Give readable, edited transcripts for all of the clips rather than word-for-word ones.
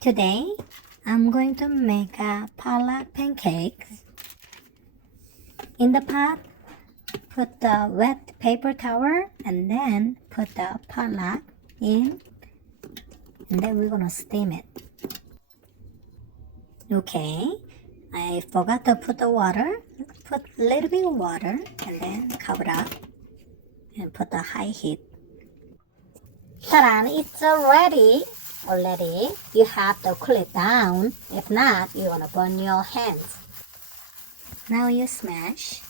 Today, I'm going to make a Pollack pancakes. In the pot, put the wet paper towel and then put the Pollack in, and then we're gonna steam it. Okay, I forgot to put the water. Put a little bit of water and then cover up and put the high heat. Ta-da! It's ready already. You have to cool it down. If not, you're gonna burn your hands. Now you smash.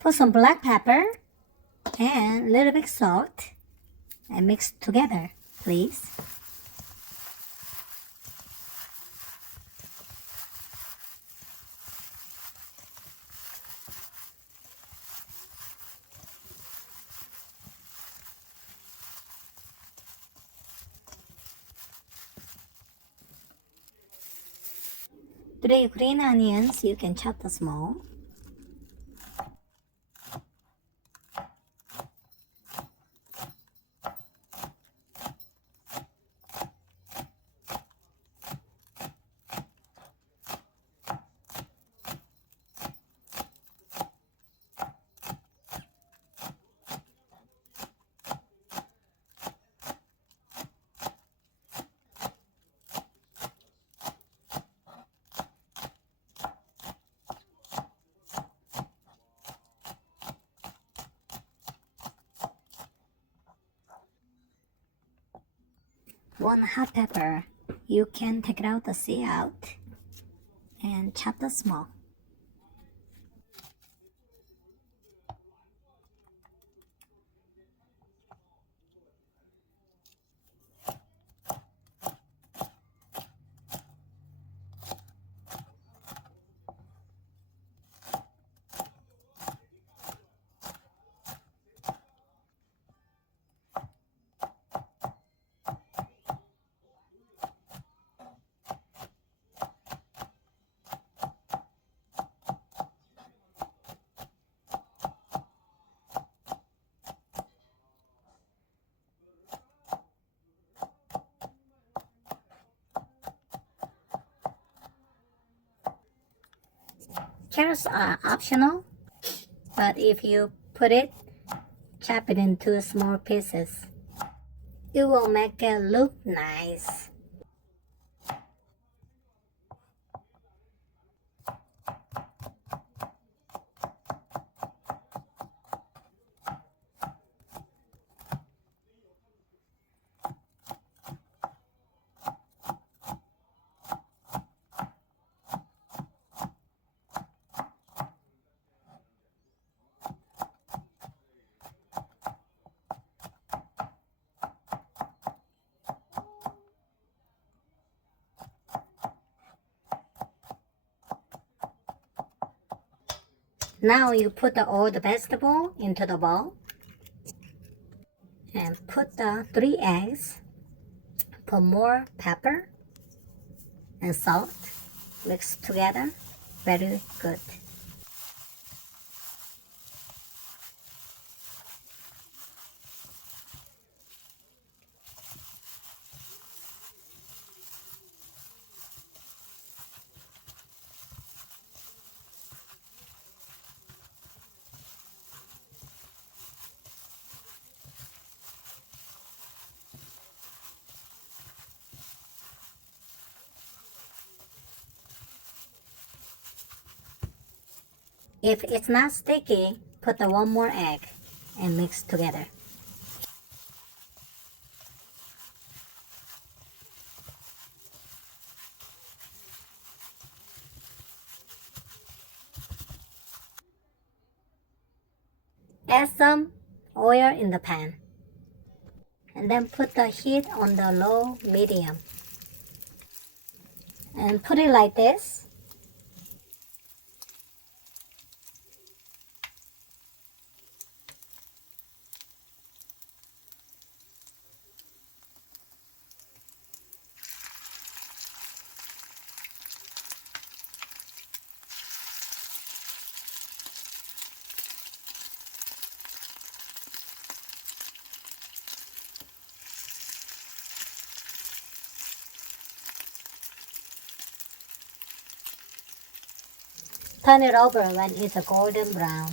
Put some black pepper and a little bit salt and mix together, please. Three green onions, you can chop the small. One hot pepper, you can take it out the seed out and chop the small. Carrots are optional, but if you put it, chop it into small pieces. It will make it look nice. Now you put all the vegetable into the bowl and put the 3 eggs, put more pepper and salt, mix together, very good. If it's not sticky, put the 1 more egg and mix together. Add some oil in the pan and then put the heat on the low medium and put it like this. Turn it over when it's a golden brown.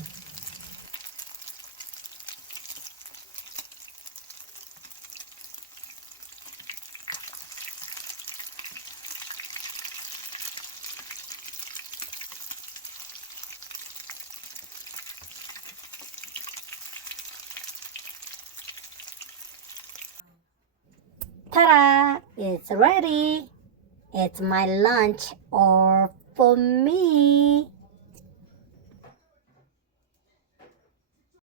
Ta-da! It's ready. It's my lunch or for me.